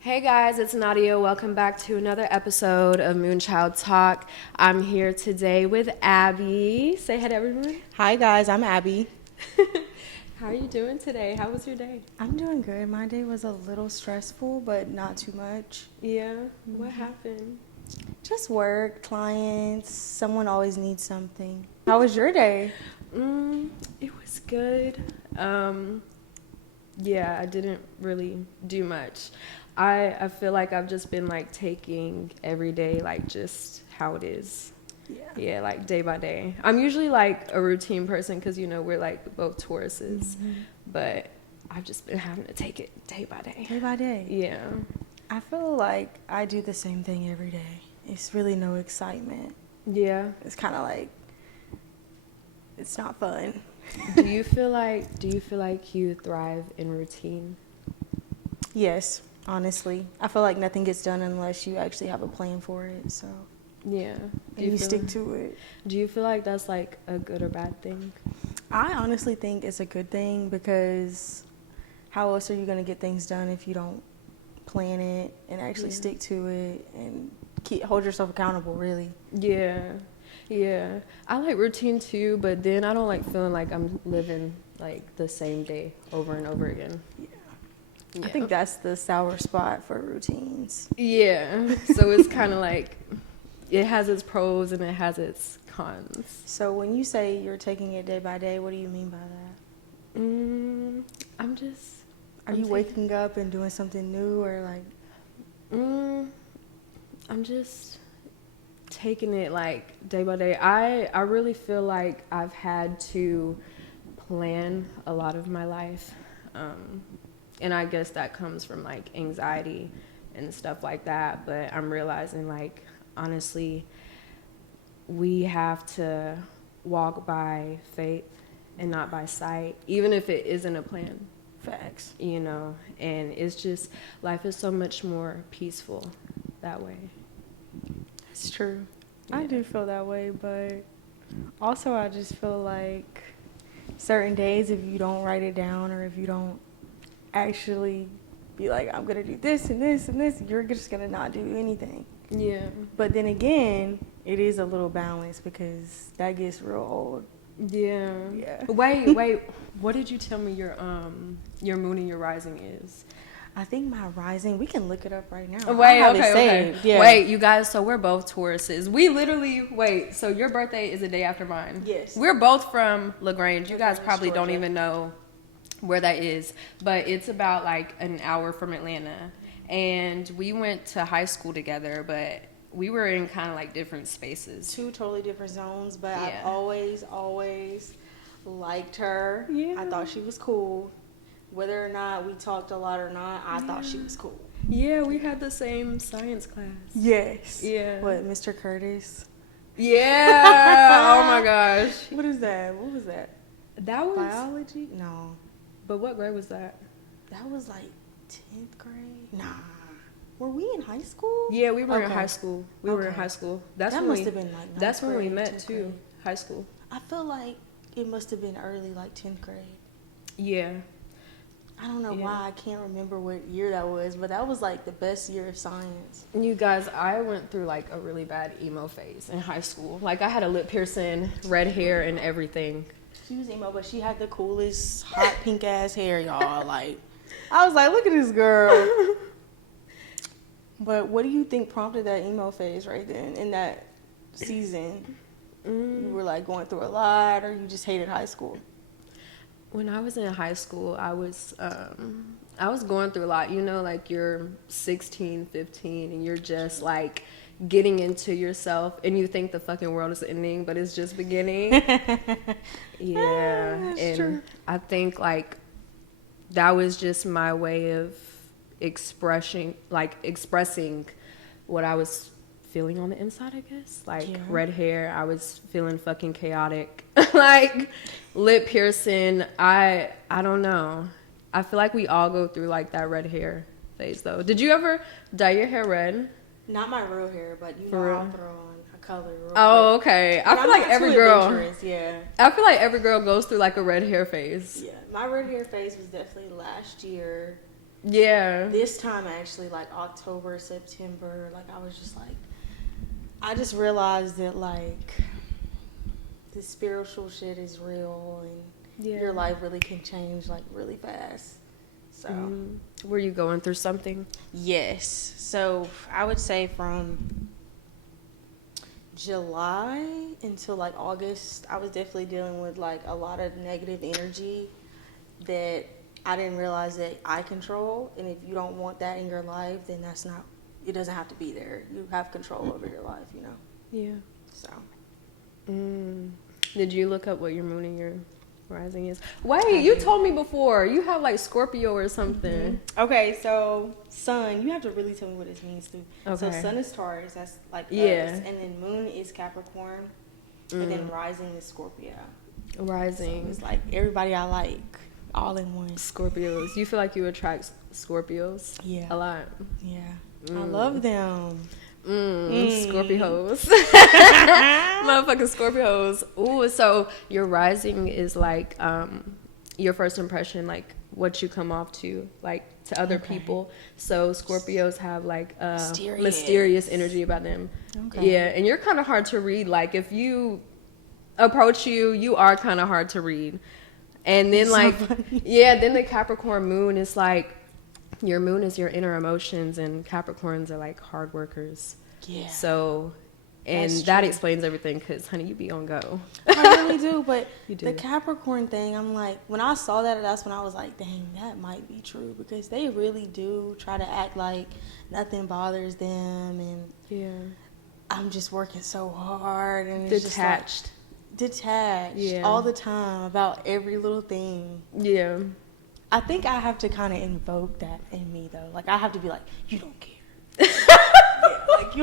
Hey guys, it's Nadia. Welcome back to another episode of Moonchild Talk. I'm here today with Abbie. Say hi to everyone. Hi guys, I'm Abbie. How are you doing today? How was your day? I'm doing good. My day was a little stressful, but not too much. Yeah. What happened? Just work, clients, someone always needs something. How was your day? It was good. Yeah, I didn't really do much. I feel like I've just been like taking every day like just how it is. Yeah, like day by day. I'm usually like a routine person because we're like both Tauruses, but I've just been having to take it day by day. Day by day. Yeah. I feel like I do the same thing every day. It's really no excitement. Yeah. It's kind of like, it's not fun. Do you feel like you thrive in routine? Yes, honestly. I feel like nothing gets done unless you actually have a plan for it, so. Yeah. And you stick to it. Do you feel like that's like a good or bad thing? I honestly think it's a good thing because how else are you going to get things done if you don't plan it and actually stick to it and hold yourself accountable, really? Yeah. Yeah. I like routine too, but then I don't like feeling like I'm living like the same day over and over again. Yeah. I think that's the sour spot for routines. Yeah. So it's kind of like it has its pros and it has its cons. So when you say you're taking it day by day, what do you mean by that? Are you waking up and doing something new or like? I'm just taking it like day by day. I really feel like I've had to plan a lot of my life. And I guess that comes from like anxiety and stuff like that. But I'm realizing like, honestly, we have to walk by faith and not by sight, even if it isn't a plan. Facts. And it's just, life is so much more peaceful that way. It's true. Yeah. I do feel that way, but also I just feel like certain days, if you don't write it down or if you don't actually be like, I'm going to do this and this and this, you're just going to not do anything. Yeah. But then again, it is a little balance because that gets real old. Yeah. Yeah. Wait. What did you tell me your moon and your rising is? I think my rising, we can look it up right now. Okay. Yeah. Wait, you guys, so we're both Tauruses. We literally, so your birthday is the day after mine. Yes. We're both from LaGrange. You guys probably Georgia. don't even know where that is, but it's about like an hour from Atlanta. And we went to high school together, but we were in kind of like different spaces. Two totally different zones, but Yeah. I've always liked her. Yeah. I thought she was cool. Whether or not we talked a lot or not, I thought she was cool. Yeah, we had the same science class. Yes. Yeah. What, Mr. Curtis? Yeah. Oh my gosh. What is that? What was that? That was Biology? No. But what grade was that? That was like 10th grade? Nah. Were we in high school? Yeah, we were in Okay. high school. We were in Okay. high school. That when must we, have been like ninth That's when we grade, met 10th too. grade. High school. I feel like it must have been early, like 10th grade. Yeah. I don't know Yeah. why I can't remember what year that was, but that was like the best year of science. You guys, I went through like a really bad emo phase in high school. Like I had a lip piercing, red hair, and everything. She was emo, but she had the coolest hot pink ass hair, y'all. Like, I was like, look at this girl. But what do you think prompted that emo phase right then in that season? You were like going through a lot, or you just hated high school? When I was in high school, I was going through a lot. Like you're 16, 15, and you're just like getting into yourself, and you think the fucking world is ending, but it's just beginning. Yeah, That's true. I think like that was just my way of expressing what I was feeling on the inside, I guess. Like red hair, I was feeling fucking chaotic. Like lip piercing, I don't know. I feel like we all go through like that red hair phase though. Did you ever dye your hair red? Not my real hair, but For real? I'll throw on a color real Oh, quick. okay. But I feel I'm like not every too girl. adventurous, yeah. I feel like every girl goes through like a red hair phase. Yeah, my red hair phase was definitely last year. Yeah. This time, actually, like October, September, like I was just like, I just realized that like the spiritual shit is real, and your life really can change like really fast. So, were you going through something? yes. So I would say from July until like August, I was definitely dealing with like a lot of negative energy that I didn't realize that I control. And if you don't want that in your life, then that's not, it doesn't have to be there. You have control over your life, you know? Yeah. So. Did you look up what your moon and your rising is? Wait, you told me before. You have like Scorpio or something. Okay, so sun, you have to really tell me what this means too. Okay. So sun is Taurus, that's like us, Yeah. and then moon is Capricorn, and then rising is Scorpio. Rising. So it's like everybody I like, all in one. Scorpios. You feel like you attract Scorpios? Yeah. A lot. Yeah. I love them. Scorpios. Motherfucking Scorpios. Ooh, so your rising is like your first impression, like what you come off to, like to other people. So Scorpios have like mysterious energy about them. Okay. Yeah, and you're kind of hard to read. Like if you approach you are kind of hard to read. And then then the Capricorn moon is like, your moon is your inner emotions, and Capricorns are like hard workers. Yeah. So, and that explains everything, because, honey, you be on go. I really do, but the Capricorn thing, I'm like, when I saw that, that's when I was like, dang, that might be true, because they really do try to act like nothing bothers them, and I'm just working so hard, and it's detached. All the time about every little thing. Yeah. I think I have to kind of invoke that in me, though. Like, I have to be like, you don't care. Like,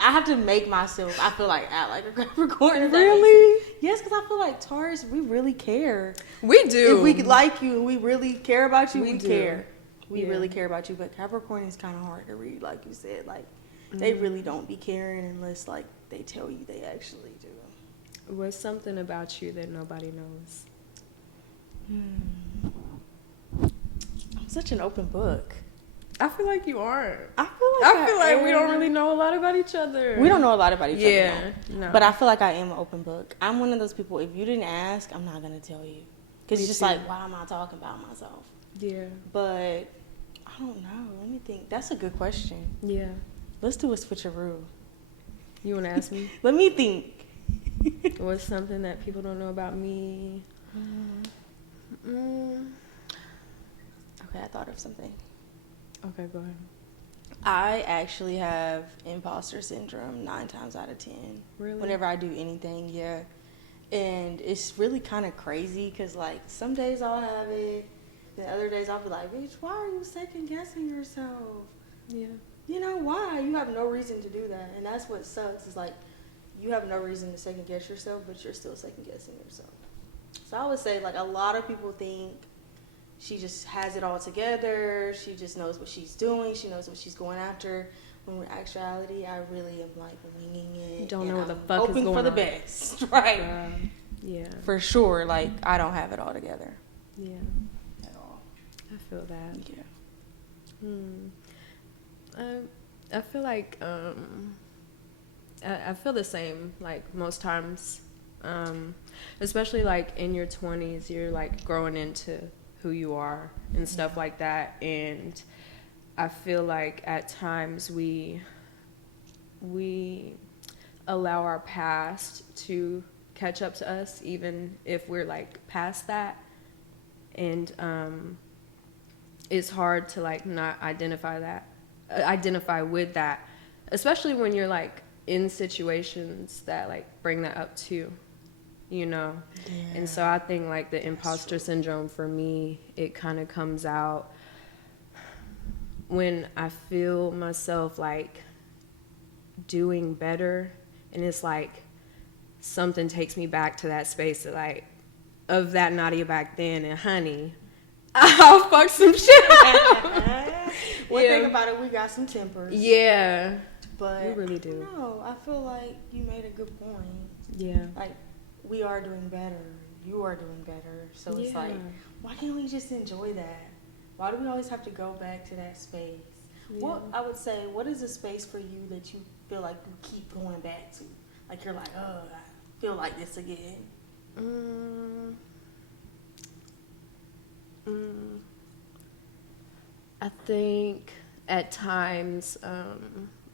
I have to make myself, I feel like, act like a Capricorn. Really? Yes, because I feel like Taurus, we really care. We do. If we like you and we really care about you, we care. We really care about you. But Capricorn is kind of hard to read, like you said. Like, they really don't be caring unless, like, they tell you they actually do. What's something about you that nobody knows? I'm such an open book. I feel like you aren't. I feel like we don't really know a lot about each other. We don't know a lot about each other. Yeah. No. But I feel like I am an open book. I'm one of those people, if you didn't ask, I'm not going to tell you. Because it's just like, why am I talking about myself? Yeah. But I don't know. Let me think. That's a good question. Yeah. Let's do a switcheroo. You want to ask me? Let me think. What's something that people don't know about me? Okay, I thought of something. Okay, go ahead. I actually have imposter syndrome 9 times out of 10. Really? Whenever I do anything, yeah. And it's really kind of crazy because, like, some days I'll have it. Then other days I'll be like, bitch, why are you second guessing yourself? Yeah. You know, why? You have no reason to do that. And that's what sucks is, like, you have no reason to second guess yourself, but you're still second guessing yourself. So I would say, like, a lot of people think she just has it all together. She just knows what she's doing. She knows what she's going after. When in actuality, I really am, like, winging it. Don't know what the fuck is going on. Hoping for the best, right? Yeah. For sure, like, I don't have it all together. Yeah. At all. I feel that. Yeah. I feel like, I feel the same, like, most times. Especially, like, in your 20s, you're, like, growing into who you are and stuff like that. And I feel like at times we allow our past to catch up to us, even if we're, like, past that. And it's hard to, like, not identify with that, especially when you're, like, in situations that, like, bring that up too, you know? Yeah. And so I think, like, the imposter syndrome for me, it kind of comes out when I feel myself, like, doing better, and it's like something takes me back to that space of, like, of that Nadia back then, and honey, I'll fuck some shit up. One thing about it, we got some tempers. Yeah. But we really do. No, I feel like you made a good point. Yeah. Like, we are doing better. You are doing better. So it's like, why can't we just enjoy that? Why do we always have to go back to that space? Yeah. What is a space for you that you feel like you keep going back to? Like you're like, oh, I feel like this again. I think at times,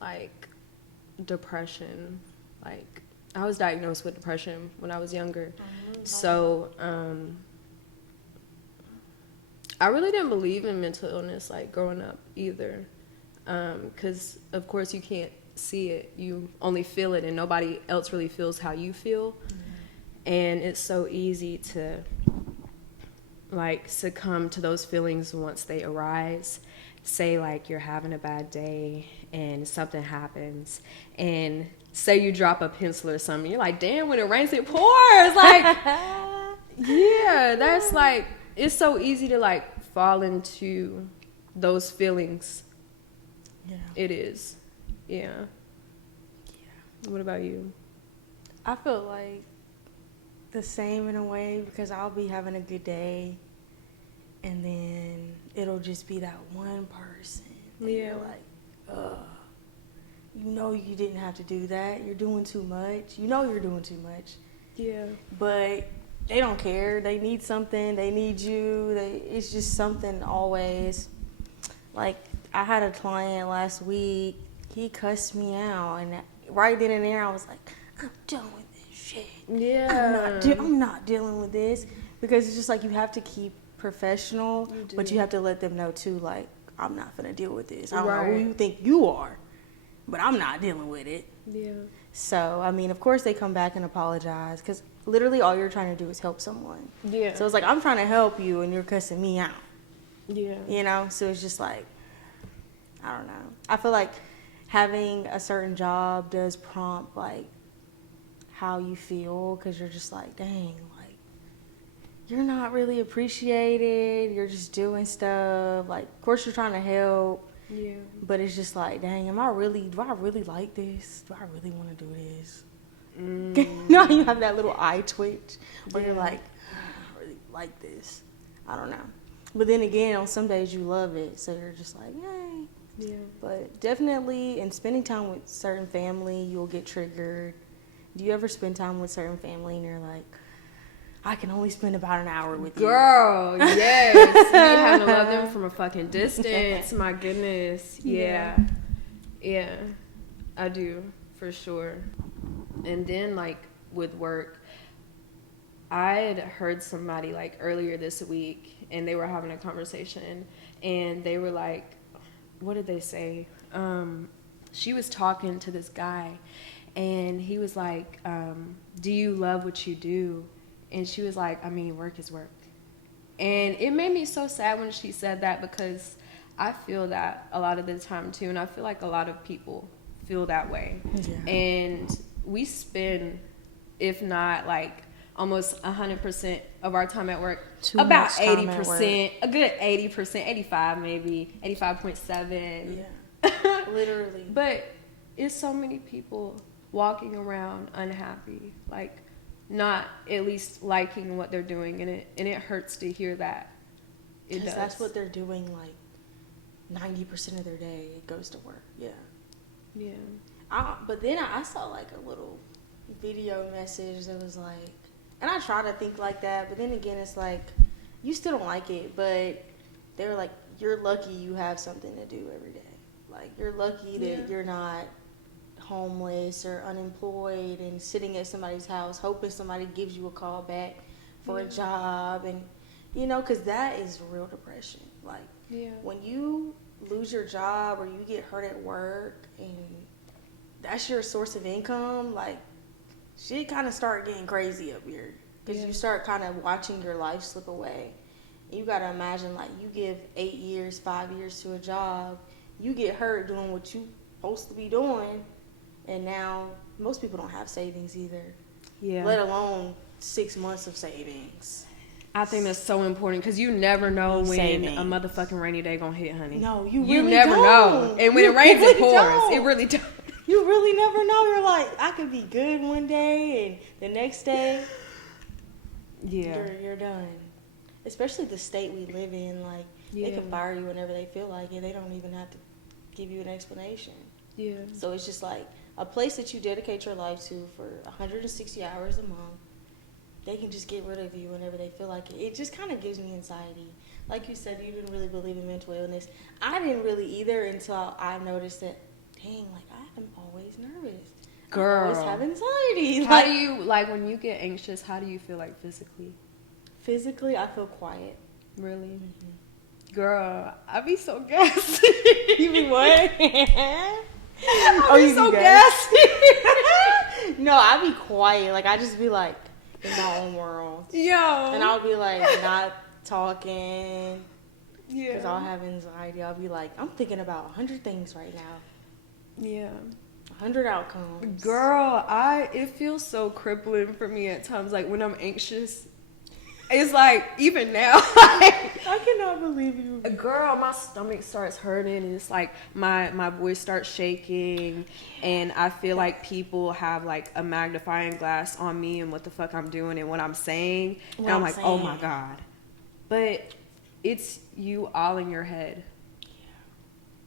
like depression, like I was diagnosed with depression when I was younger. So, I really didn't believe in mental illness, like growing up either. 'Cause of course you can't see it, you only feel it, and nobody else really feels how you feel. And it's so easy to like succumb to those feelings once they arise. Say like you're having a bad day and something happens, and say you drop a pencil or something, you're like, damn, when it rains it pours. Like, yeah, that's like, it's so easy to like fall into those feelings. Yeah. It is. Yeah. What about you? I feel like the same in a way, because I'll be having a good day and then it'll just be that one person. And you're like, ugh. You know you didn't have to do that. You're doing too much. You know you're doing too much. Yeah. But they don't care. They need something. They need you. It's just something always. Like, I had a client last week. He cussed me out. And right then and there, I was like, I'm done with this shit. Yeah. I'm not dealing with this. Because it's just like you have to keep professional. But you have to let them know, too, like, I'm not going to deal with this. I don't know who you think you are. But I'm not dealing with it. Yeah. So, I mean, of course they come back and apologize. Because literally all you're trying to do is help someone. Yeah. So it's like, I'm trying to help you and you're cussing me out. Yeah. You know? So it's just like, I don't know. I feel like having a certain job does prompt, like, how you feel. Because you're just like, dang, like, you're not really appreciated. You're just doing stuff. Like, of course you're trying to help. Yeah. But it's just like, dang, do I really like this? Do I really want to do this? You know how you have that little eye twitch where you're like, I really like this. I don't know. But then again, on some days you love it. So you're just like, yay. Yeah. But definitely in spending time with certain family, you'll get triggered. Do you ever spend time with certain family and you're like, I can only spend about an hour with you? Girl, yes. Me having to love them from a fucking distance. My goodness. Yeah. Yeah. I do, for sure. And then, like, with work, I had heard somebody, like, earlier this week, and they were having a conversation, and they were like, what did they say? She was talking to this guy, and he was like, do you love what you do? And she was like, I mean, work is work. And it made me so sad when she said that, because I feel that a lot of the time too. And I feel like a lot of people feel that way. Yeah. And we spend, if not like almost 100% of our time at work, about 80%, a good 80%, 85 maybe, 85.7. Yeah, literally. But it's so many people walking around unhappy, like, not at least liking what they're doing, and it hurts to hear that. It does. That's what they're doing, like 90% of their day. It goes to work. Yeah. Yeah. But then I saw like a little video message that was like, and I try to think like that, but then again, it's like you still don't like it, but they were like, you're lucky you have something to do every day. Like, you're lucky that you're not homeless or unemployed and sitting at somebody's house hoping somebody gives you a call back for a job. And you know, because that is real depression. Like, when you lose your job or you get hurt at work and that's your source of income, like, shit kind of start getting crazy up here, because you start kind of watching your life slip away. And you got to imagine, like, you give 8 years, 5 years to a job, you get hurt doing what you supposed to be doing. And now, most people don't have savings either. Yeah. Let alone 6 months of savings. I think that's so important, because you never know when a motherfucking rainy day gonna hit, honey. No, you really never know. And when it rains, it pours. It really does. You really never know. You're like, I could be good one day, and the next day, you're done. Especially the state we live in, like, They can fire you whenever they feel like it. They don't even have to give you an explanation. Yeah. So it's just like a place that you dedicate your life to for 160 hours a month. They can just get rid of you whenever they feel like it. It just kind of gives me anxiety. Like you said, you didn't really believe in mental illness. I didn't really either until I noticed that, dang, like I'm always nervous. Girl. I always have anxiety. How do you, like, when you get anxious, how do you feel, like, physically? Physically, I feel quiet. Really? Mm-hmm. Girl, I be so gassy. You be what? I be so gassy. No, I be quiet. Like, I just be, like, in my own world. Yo. And I'll be, like, not talking. Yeah. Because I'll have anxiety. I'll be like, I'm thinking about 100 things right now. Yeah. 100 outcomes. Girl, it feels so crippling for me at times. Like, when I'm anxious, it's like, even now, I cannot believe you. Girl, my stomach starts hurting, and it's like my voice starts shaking, and I feel like people have like a magnifying glass on me and what the fuck I'm doing and what I'm saying, and I'm like, oh my God. But it's you all in your head. Yeah.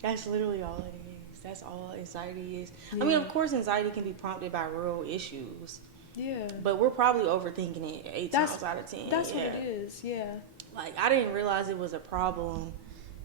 That's literally all it is. That's all anxiety is. Yeah. I mean, of course, anxiety can be prompted by real issues. Yeah. But we're probably overthinking it 8 times out of 10. That's what it is, yeah. Like, I didn't realize it was a problem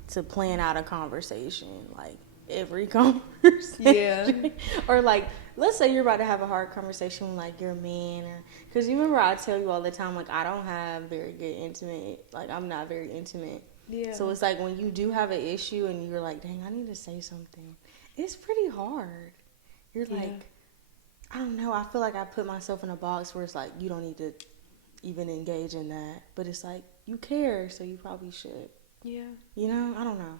to plan out a conversation. Like, every conversation. Yeah. Or, like, let's say you're about to have a hard conversation with, like, your man. Because you remember I tell you all the time, like, I don't have very good intimate. Like, I'm not very intimate. Yeah. So it's like when you do have an issue and you're like, dang, I need to say something. It's pretty hard. You're like... I don't know. I feel like I put myself in a box where it's like, you don't need to even engage in that. But it's like, you care, so you probably should. Yeah. You know? I don't know.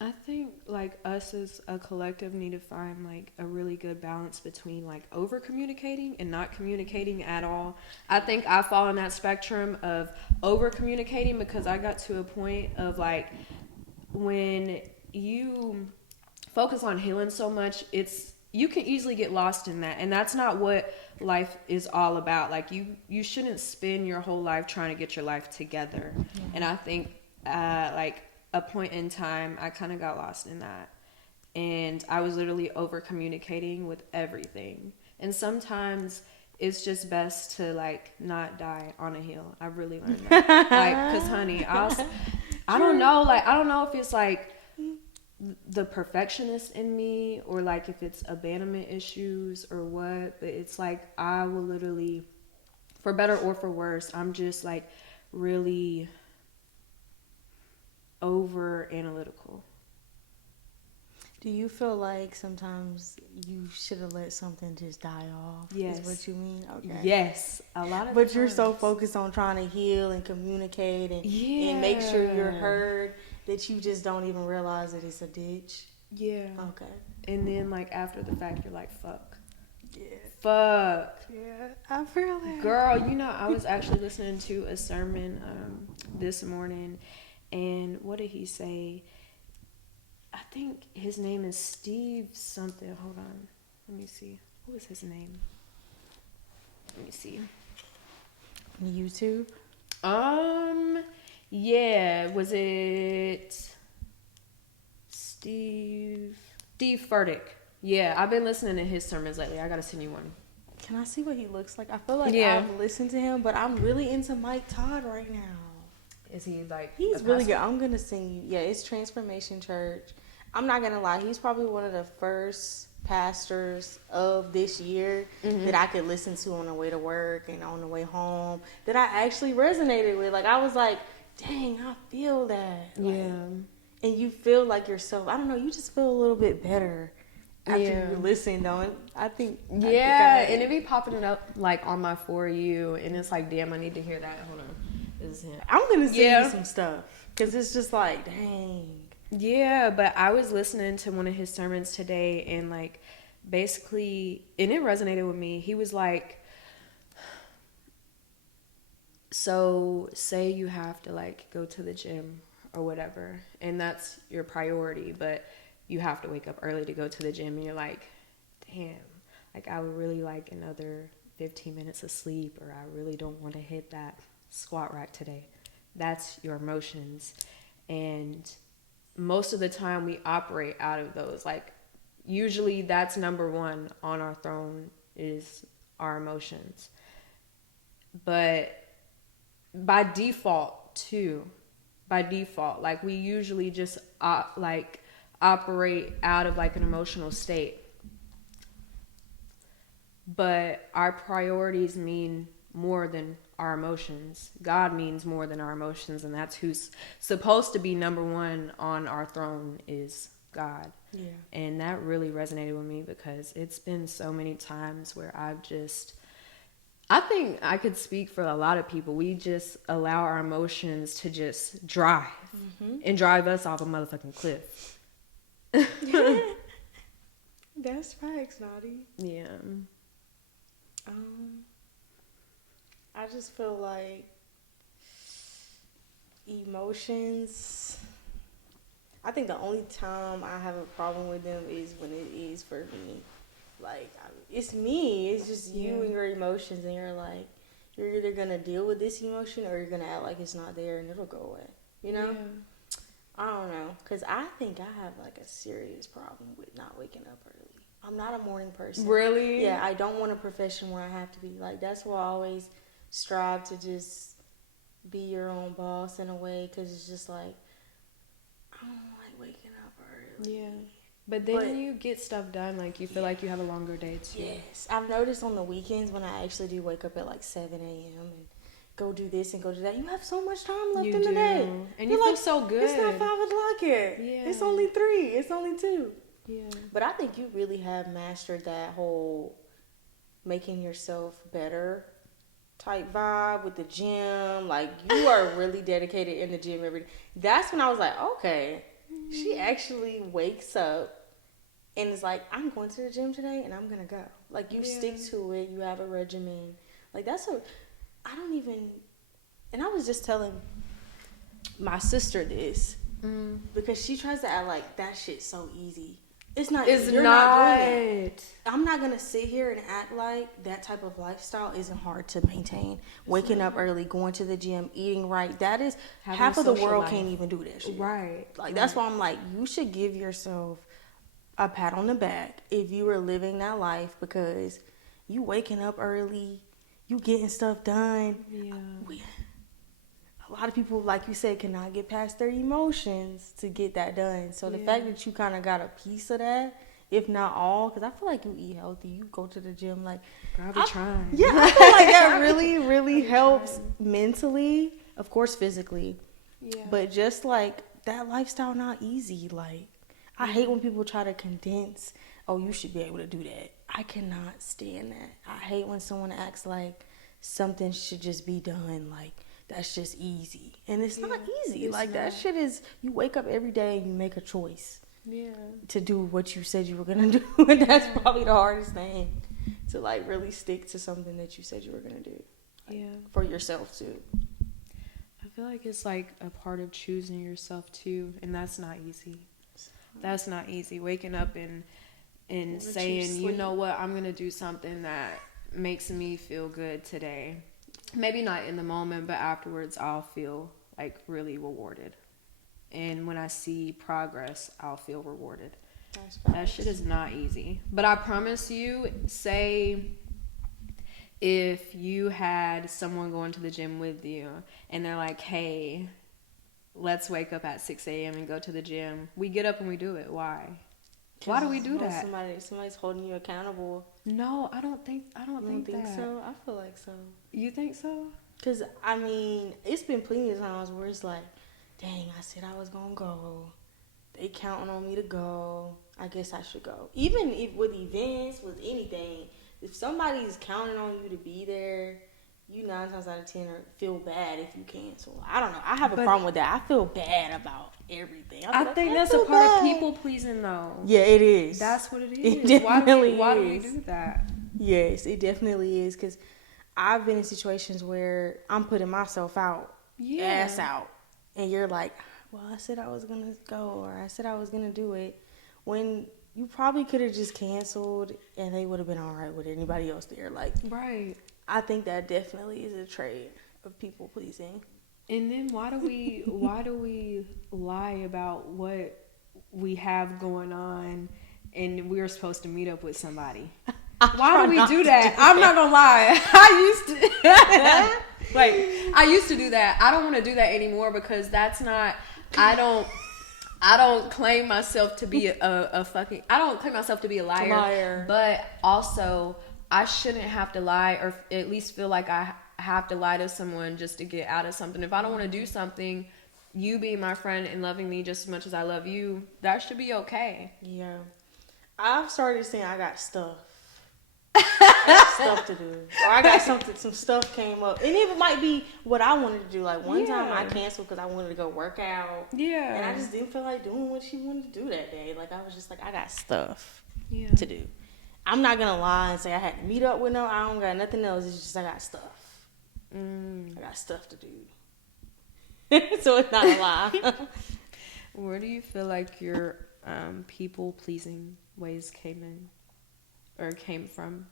I think, like, us as a collective need to find, like, a really good balance between, like, over-communicating and not communicating at all. I think I fall on that spectrum of over-communicating because I got to a point of, like, when you focus on healing so much, you can easily get lost in that, and that's not what life is all about. Like, you shouldn't spend your whole life trying to get your life together. Mm-hmm. And I think like a point in time I kind of got lost in that, and I was literally over communicating with everything. And sometimes it's just best to like not die on a hill. I really learned that. Like, cause honey, I don't know, like I don't know if it's like the perfectionist in me or like if it's abandonment issues or what, but it's like I will literally, for better or for worse, I'm just like really over analytical. Do you feel like sometimes you should have let something just die off? Yes. Is what you mean? Okay. Yes. A lot of But times. You're so focused on trying to heal and communicate and make sure you're heard that you just don't even realize that it's a ditch. Yeah. Okay. And then like after the fact you're like, fuck. Yeah. Fuck. Yeah. I feel that. Girl, you know, I was actually listening to a sermon this morning, and what did he say? I think his name is Steve something. Hold on. Let me see. What was his name? Let me see. YouTube? Yeah. Was it Steve Furtick? Yeah, I've been listening to his sermons lately. I gotta send you one. Can I see what he looks like? I feel like I've listened to him, but I'm really into Mike Todd right now. Is he like... He's really good. I'm going to sing you. Yeah, it's Transformation Church. I'm not going to lie. He's probably one of the first pastors of this year that I could listen to on the way to work and on the way home that I actually resonated with. Like, I was like, dang, I feel that. Like, yeah. And you feel like yourself. I don't know. You just feel a little bit better after you listen, don't I think... Yeah, and it be popping it up, like, on my For You, and it's like, damn, I need to hear that. Hold on. This is him. I'm going to send you some stuff, because it's just like, dang. Yeah, but I was listening to one of his sermons today, and, like, basically, and it resonated with me. He was like, so, say you have to, like, go to the gym or whatever, and that's your priority, but you have to wake up early to go to the gym, and you're like, damn, like, I would really like another 15 minutes of sleep, or I really don't want to hit that squat rack today. That's your emotions. And most of the time we operate out of those. Like, usually that's number one on our throne is our emotions. But by default too, like we usually just like operate out of like an emotional state. But our priorities mean more than our emotions. God means more than our emotions, and that's who's supposed to be number one on our throne is God. Yeah. And that really resonated with me because it's been so many times where I think I could speak for a lot of people. We just allow our emotions to just drive and drive us off a motherfucking cliff. That's facts, Naughty. Yeah. I just feel like emotions. I think the only time I have a problem with them is when it is for me. Like, it's me. It's just you and your emotions, and you're like, you're either gonna deal with this emotion or you're gonna act like it's not there and it'll go away. You know? Yeah. I don't know, cause I think I have like a serious problem with not waking up early. I'm not a morning person. Really? Yeah, I don't want a profession where I have to be. Like, that's why I always strive to just be your own boss in a way, because it's just like, I don't like waking up early. Yeah. But then you get stuff done, like you feel like you have a longer day too. Yes. I've noticed on the weekends when I actually do wake up at like 7 a.m. and go do this and go do that, you have so much time left in the day. And you feel so good. It's not 5 o'clock yet. Yeah. It's only 3. It's only 2. Yeah. But I think you really have mastered that whole making yourself better type vibe with the gym. Like, you are really dedicated in the gym every day. That's when I was like, okay, she actually wakes up and is like, I'm going to the gym today and I'm going to go. Like, you stick to it. You have a regimen. Like, I don't even, and I was just telling my sister this because she tries to act like that shit's so easy. It's not. You're not doing it. I'm not gonna sit here and act like that type of lifestyle isn't hard to maintain. Waking up early, going to the gym, eating right. That is half of the world can't even do that shit. Right. Like, that's why I'm like, you should give yourself a pat on the back if you are living that life, because you waking up early, you getting stuff done. Yeah. A lot of people, like you said, cannot get past their emotions to get that done. So the fact that you kind of got a piece of that, if not all, because I feel like you eat healthy, you go to the gym, like, I'll be trying. Yeah, I feel like that really, really helps mentally, of course, physically. Yeah. But just like that lifestyle, not easy. Like, I hate when people try to condense, oh, you should be able to do that. I cannot stand that. I hate when someone acts like something should just be done, like, that's just easy. And it's not easy. It's like, that shit is, you wake up every day and you make a choice to do what you said you were going to do. And that's probably the hardest thing, to like really stick to something that you said you were going to do. Like, for yourself too. I feel like it's like a part of choosing yourself too. And that's not easy. That's not easy. Waking up and saying, you know what, I'm going to do something that makes me feel good today. Maybe not in the moment, but afterwards I'll feel like really rewarded. And when I see progress, I'll feel rewarded. That shit is not easy. But I promise you, say if you had someone going to the gym with you and they're like, hey, let's wake up at 6 a.m. and go to the gym. We get up and we do it. Why? Why do we do that? Somebody's holding you accountable. No, I don't think that. So? I feel like so. You think so? Because, I mean, it's been plenty of times where it's like, dang, I said I was going to go. They counting on me to go. I guess I should go. Even if with events, with anything, if somebody's counting on you to be there, you 9 times out of 10 feel bad if you cancel. I don't know. I have a problem with that. I feel bad about everything. I think that's a part of people pleasing, though. Yeah, it is. That's what it is. It definitely why do we do that? Yes, it definitely is. Because I've been in situations where I'm putting myself out, ass out, and you're like, well, I said I was going to go, or I said I was going to do it, when you probably could have just canceled and they would have been all right with anybody else there. Like, right. I think that definitely is a trait of people pleasing. And then why do we lie about what we have going on and we're supposed to meet up with somebody? Why do we do that? I'm not gonna lie. I used to do that. I don't want to do that anymore because that's not. I don't claim myself to be a fucking. I don't claim myself to be a liar. But also, I shouldn't have to lie, or at least feel like I have to lie to someone just to get out of something. If I don't want to do something, you being my friend and loving me just as much as I love you, that should be okay. Yeah. I've started saying I got stuff. I got stuff to do. Or I got some stuff came up. And it might be what I wanted to do. Like one time I canceled because I wanted to go work out. Yeah. And I just didn't feel like doing what she wanted to do that day. Like I was just like, I got stuff to do. I'm not going to lie and say I had to meet up with no. I don't got nothing else. It's just I got stuff. I got stuff to do. So it's not a lie. Where do you feel like your people pleasing ways came from?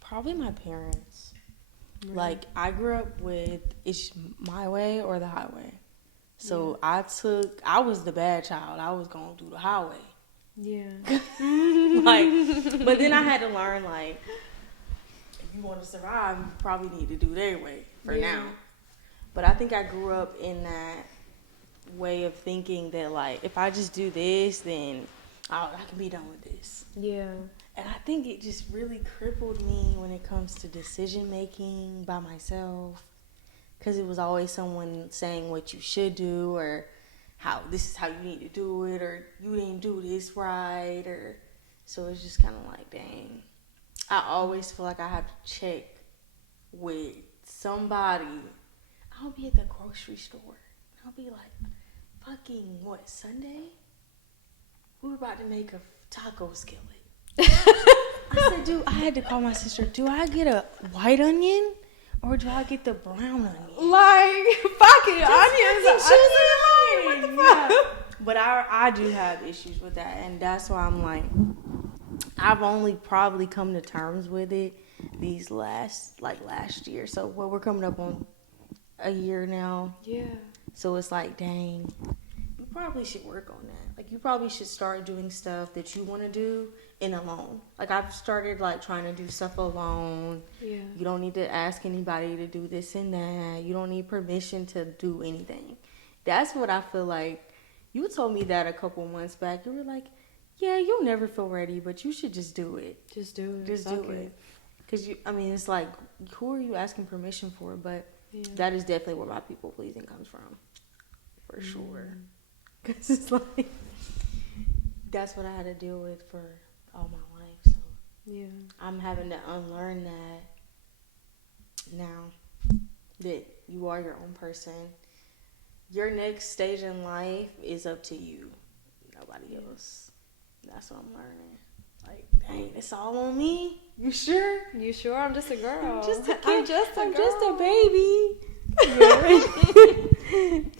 Probably my parents. Right. Like I grew up with it's my way or the highway. So I was the bad child. I was going through the highway. Yeah. But then I had to learn like if you want to survive, you probably need to do their way for now. But I think I grew up in that way of thinking that like if I just do this, then I can be done with this. Yeah. And I think it just really crippled me when it comes to decision making by myself, because it was always someone saying what you should do or how this is how you need to do it or you didn't do this right or so it's just kind of like dang. I always feel like I have to check with somebody. I'll be at the grocery store and I'll be like, fucking what, Sunday? We were about to make a taco skillet. I said, dude, I had to call my sister. Do I get a white onion or do I get the brown onion? Like, fucking onions. What the fuck? Yeah. But I do have issues with that, and that's why I'm like, I've only probably come to terms with it these last year. So we're coming up on a year now. Yeah. So it's like, dang, you probably should work on that. Like, you probably should start doing stuff that you want to do and alone. Like, I've started like trying to do stuff alone. Yeah. You don't need to ask anybody to do this and that. You don't need permission to do anything. That's what I feel like. You told me that a couple months back. You were like, yeah, you'll never feel ready, but you should just do it. Just do it. Just do it. Because, it's like, who are you asking permission for? But that is definitely where my people pleasing comes from. For sure. Because it's like, that's what I had to deal with for all my life. So yeah, I'm having to unlearn that now that you are your own person. Your next stage in life is up to you, nobody else. That's what I'm learning. Like, dang, it's all on me. You sure? You sure? I'm just a girl. I'm just a baby. Yeah.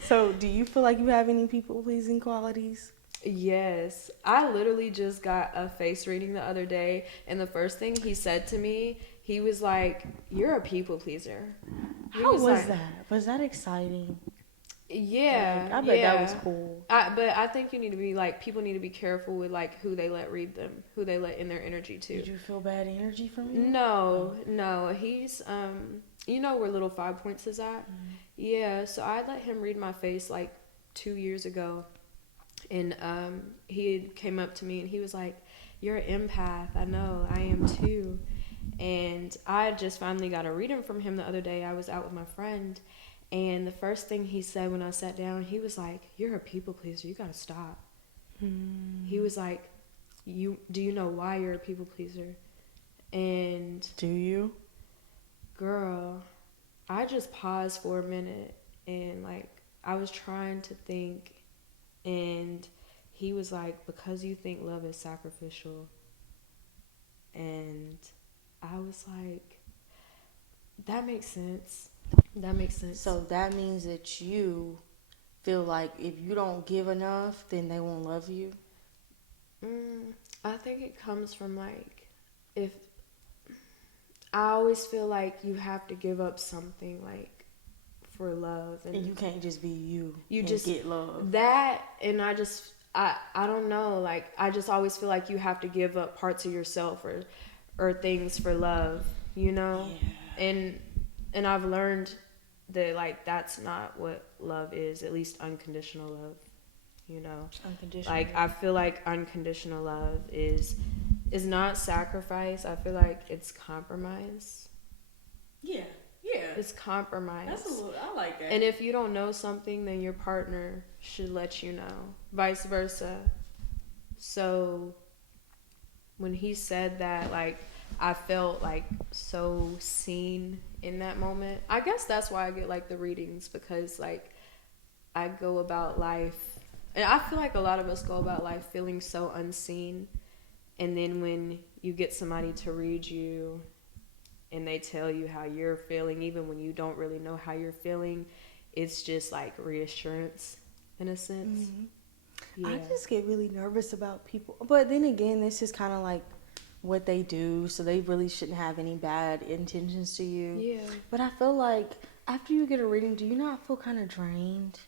So, do you feel like you have any people pleasing qualities? Yes. I literally just got a face reading the other day, and the first thing he said to me, he was like, "You're a people pleaser." How was that? Was that exciting? Yeah. Like, I bet that was cool. But I think you need to be like, people need to be careful with like who they let read them, who they let in their energy too. Did you feel bad energy from him? No. He's you know where Little 5 Points is at? Mm-hmm. Yeah, so I let him read my face like 2 years ago. And he came up to me and he was like, "You're an empath." I know, I am too. And I just finally got a reading from him the other day. I was out with my friend, and the first thing he said when I sat down, he was like, "You're a people pleaser. You gotta stop." He was like, do you know why you're a people pleaser? And do you? Girl, I just paused for a minute and like I was trying to think. And he was like, "Because you think love is sacrificial." And I was like, that makes sense. That makes sense. So that means that you feel like if you don't give enough, then they won't love you? I think it comes from like, if I always feel like you have to give up something like for love, and you can't just be you and just get love. That, and I don't know, like, I just always feel like you have to give up parts of yourself or things for love, you know? Yeah. And I've learned that, like, that's not what love is, at least unconditional love, you know? Unconditional. Like, I feel like unconditional love is not sacrifice. I feel like it's compromise. Yeah. It's compromise. I like that. And if you don't know something, then your partner should let you know. Vice versa. So when he said that, like, I felt like so seen in that moment. I guess that's why I get like the readings, because like I go about life, and I feel like a lot of us go about life feeling so unseen. And then when you get somebody to read you and they tell you how you're feeling, even when you don't really know how you're feeling, it's just like reassurance in a sense. Mm-hmm. Yeah. I just get really nervous about people. But then again, this is kind of like what they do, so they really shouldn't have any bad intentions to you. Yeah. But I feel like after you get a reading, do you not feel kind of drained?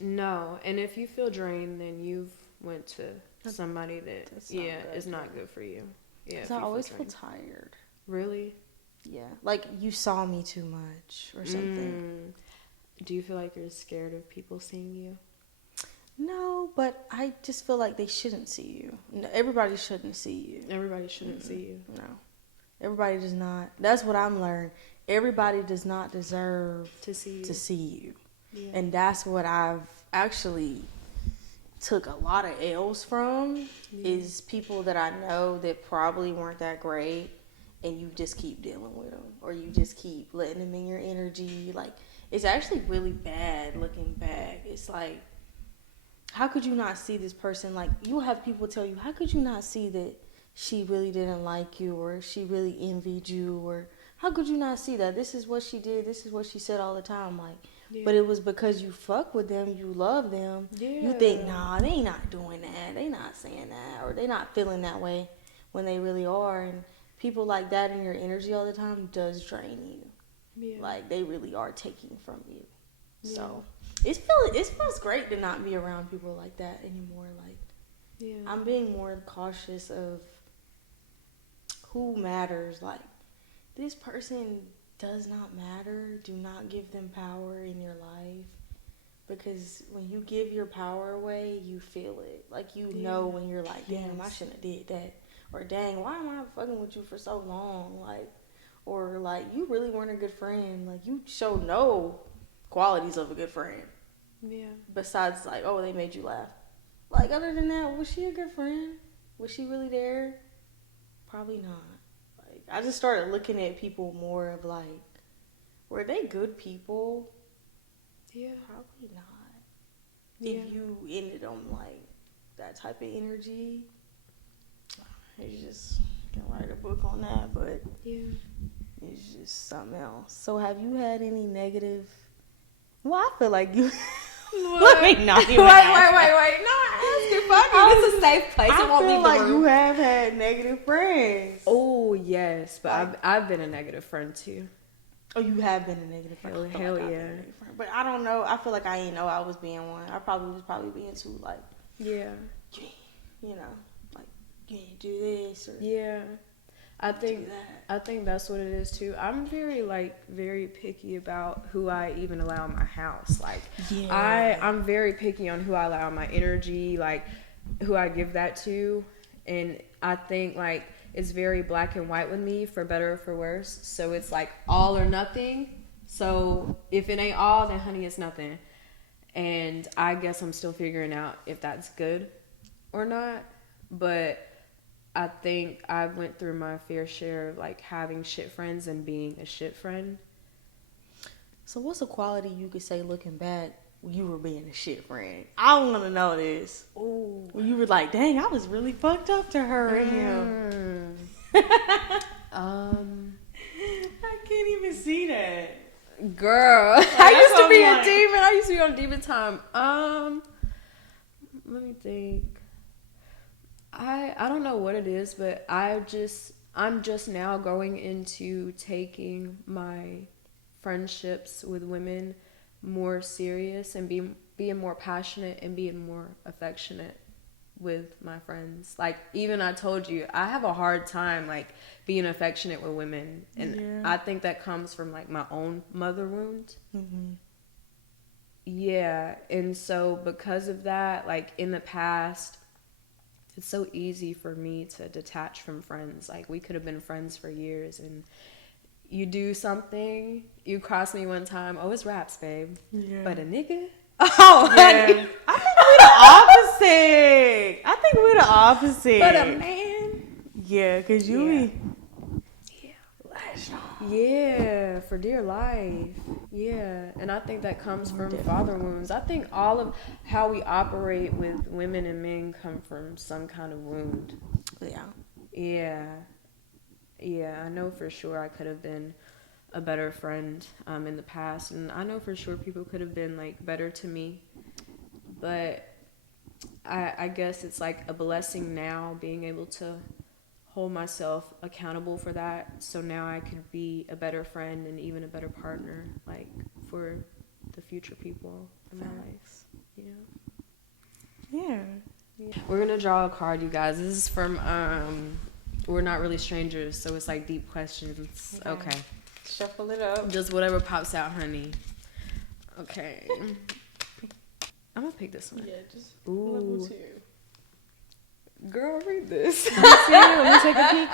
No. And if you feel drained, then you've went to somebody that is not good for you. Yeah. Because I always feel tired. Really? Yeah. Like you saw me too much or something. Do you feel like you're scared of people seeing you? No, but I just feel like they shouldn't see you. No, everybody shouldn't see you. Everybody shouldn't see you. No. Everybody does not. That's what I'm learning. Everybody does not deserve to see you. Yeah. And that's what I've actually took a lot of L's from, is people that I know that probably weren't that great, and you just keep dealing with them, or you just keep letting them in your energy. Like, it's actually really bad looking back. It's like, how could you not see this person? Like, you'll have people tell you, how could you not see that she really didn't like you, or she really envied you, or how could you not see that? This is what she did. This is what she said all the time. Like, but it was because you fuck with them, you love them. Yeah. You think, nah, they not doing that. They not saying that, or they not feeling that way when they really are. And people like that in your energy all the time does drain you. Yeah. Like, they really are taking from you. Yeah. So it feels great to not be around people like that anymore. Like, I'm being more cautious of who matters. Like, this person does not matter. Do not give them power in your life, because when you give your power away, you feel it. Like, you know when you're like, damn, I shouldn't have did that, or dang, why am I fucking with you for so long? Like, or like, you really weren't a good friend. Like, you show no qualities of a good friend. Yeah. Besides, like, oh, they made you laugh. Like, other than that, was she a good friend? Was she really there? Probably not. Like, I just started looking at people more of like, were they good people? Yeah. Probably not. Yeah. If you ended on like that type of energy, you just can write a book on that, but it's just something else. So have you had any negative? Well, I feel like you. Let me not even wait. No, ask you. Fuck, this is a safe place. I won't feel leave like the room. you have had negative friends. Oh yes, but I've been a negative friend too. Oh, you have been a negative friend. Hell yeah. But I don't know. I feel like I didn't know I was being one. I probably was being too like. Yeah. You know, like, you didn't do this or. Yeah. I think that's what it is too. I'm very picky about who I even allow in my house. Like, I'm very picky on who I allow in my energy, like who I give that to. And I think like it's very black and white with me, for better or for worse. So it's like all or nothing. So if it ain't all, then honey, it's nothing. And I guess I'm still figuring out if that's good or not. But I think I went through my fair share of like having shit friends and being a shit friend. So what's a quality you could say looking back you were being a shit friend? I want to know this. Ooh. When you were like, dang, I was really fucked up to her and him. I can't even see that. Girl, like, I used to be a demon. I used to be on demon time. Let me think. I don't know what it is, but I'm just now going into taking my friendships with women more serious and being more passionate and being more affectionate with my friends. Like, even I told you, I have a hard time like being affectionate with women, and I think that comes from like my own mother wound. Yeah, and so because of that, like in the past, it's so easy for me to detach from friends. Like, we could have been friends for years, and you do something, you cross me one time, oh, it's raps, babe. Yeah. But a nigga? Oh, honey. I think we're the opposite. But a man? Yeah, because you be... Yeah, for dear life. Yeah, and I think that comes from father wounds. I think all of how we operate with women and men come from some kind of wound. Yeah, I know for sure I could have been a better friend in the past, and I know for sure people could have been like better to me, but I guess it's like a blessing now being able to hold myself accountable for that, so now I could be a better friend and even a better partner, like for the future people in my life. Yeah. We're gonna draw a card, you guys. This is from we're not really strangers, so it's like deep questions. Okay. Shuffle it up. Just whatever pops out, honey. Okay. I'm gonna pick this one. Yeah, just level 2. Girl, read this. Let me take a peek.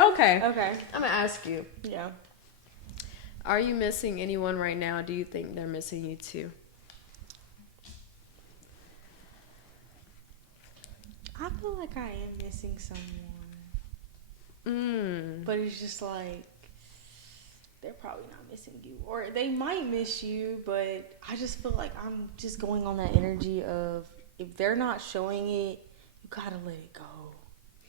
Okay. I'm gonna ask you. Yeah. Are you missing anyone right now? Do you think they're missing you too? I feel like I am missing someone. But it's just like, they're probably not missing you. Or they might miss you, but I just feel like I'm just going on that energy of, if they're not showing it, you gotta let it go.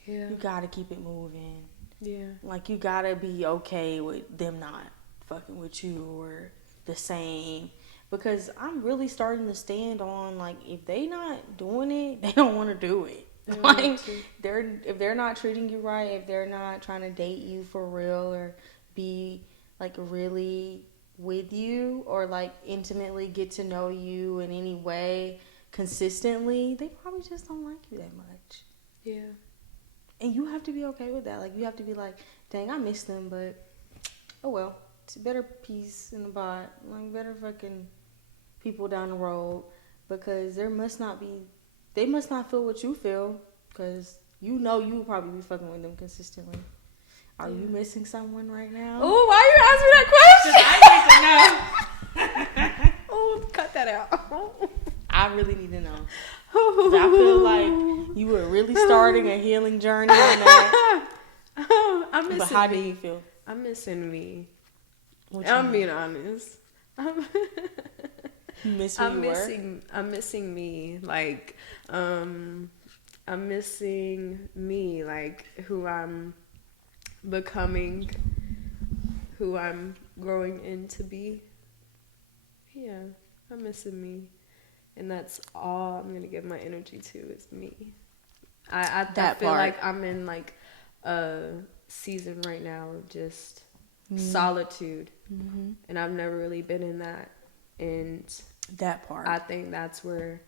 Yeah. You gotta keep it moving. Yeah. Like, you gotta be okay with them not fucking with you or the same. Because I'm really starting to stand on, like, if they not doing it, they don't want to do it. Like, if they're not treating you right, if they're not trying to date you for real or be, like, really with you or, like, intimately get to know you in any way consistently, they probably just don't like you that much. Yeah. And you have to be okay with that. Like, you have to be like, dang, I miss them, but oh well. It's better peace in the pot. Like, better fucking people down the road, because they must not feel what you feel, because you know you would probably be fucking with them consistently. Are you missing someone right now? Oh, why you asking me that question? I need to know. Oh, cut that out. I really need to know. I feel like you were really starting a healing journey on that. I'm missing. But how do you feel? I'm missing me. I'm being honest. I'm missing me. Like, I'm missing me, like who I'm becoming, who I'm growing into be. Yeah, I'm missing me. And that's all I'm going to give my energy to is me. I feel like I'm in like a season right now of just solitude. Mm-hmm. And I've never really been in that. And that part, I think that's where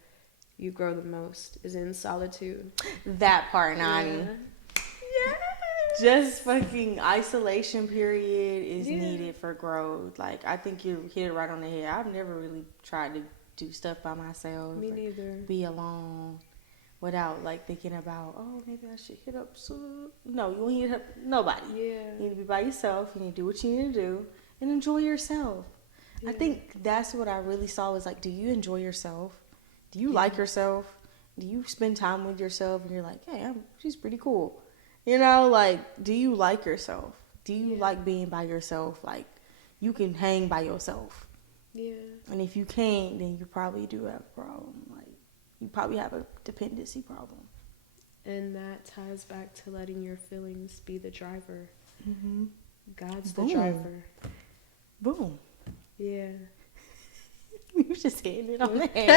you grow the most, is in solitude. That part, Nani. Yeah. Just fucking isolation period is needed for growth. Like, I think you hit it right on the head. I've never really tried to do stuff by myself. Me neither. Be alone without like thinking about, oh, maybe I should hit up no, you won't hit up nobody. Yeah. You need to be by yourself. You need to do what you need to do and enjoy yourself. Yeah. I think that's what I really saw was like, do you enjoy yourself? Do you like yourself? Do you spend time with yourself and you're like, hey, she's pretty cool. You know, like, do you like yourself? Do you like being by yourself? Like, you can hang by yourself. Yeah. And if you can't, then you probably do have a problem. Like, you probably have a dependency problem. And that ties back to letting your feelings be the driver. Mm-hmm. God's the driver. Boom. Yeah. You just hitting it on the head.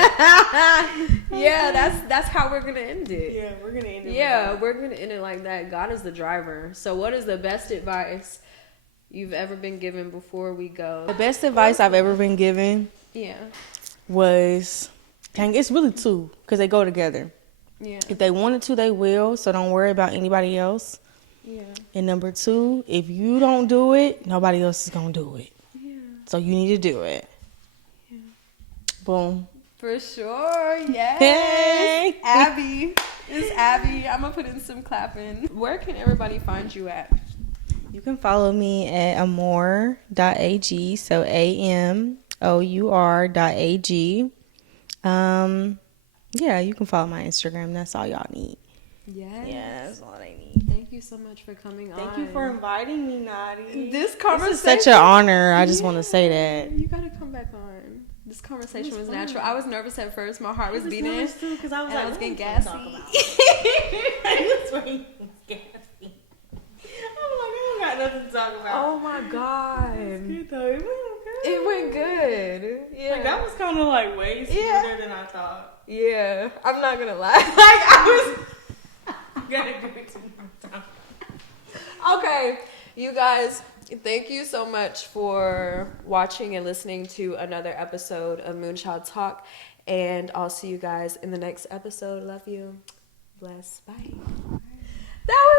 Yeah, that's how we're gonna end it. Yeah, we're gonna end it. Yeah, we're gonna end it like that. God is the driver. So what is the best advice you've ever been given before we go? The best advice I've ever been given Yeah. was, dang, it's really two, because they go together. Yeah. If they wanted to, they will, so don't worry about anybody else. Yeah. And number two, if you don't do it, nobody else is going to do it. Yeah. So you need to do it. Yeah. Boom. For sure. Yes. Hey. Abbie. It's Abbie. I'm going to put in some clapping. Where can everybody find you at? You can follow me at amour.ag, so amour.ag. Yeah, you can follow my Instagram. That's all y'all need. Yes. Yeah, that's all they need. Thank you so much for coming on. Thank you for inviting me, Nadi. This conversation This is such an honor. I just want to say that. You gotta come back on. This conversation was natural. I was nervous at first. My heart was beating. Because I was and I was getting gassy. I'm like, I don't got nothing to talk about. Oh my god. Good though. It went good. It went good. Yeah. Like, that was kind of like way smoother than I thought. Yeah. I'm not gonna lie. Like I was. Gotta give it to my time. Okay, you guys, thank you so much for watching and listening to another episode of Moonchild Talk. And I'll see you guys in the next episode. Love you. Bless. Bye. That was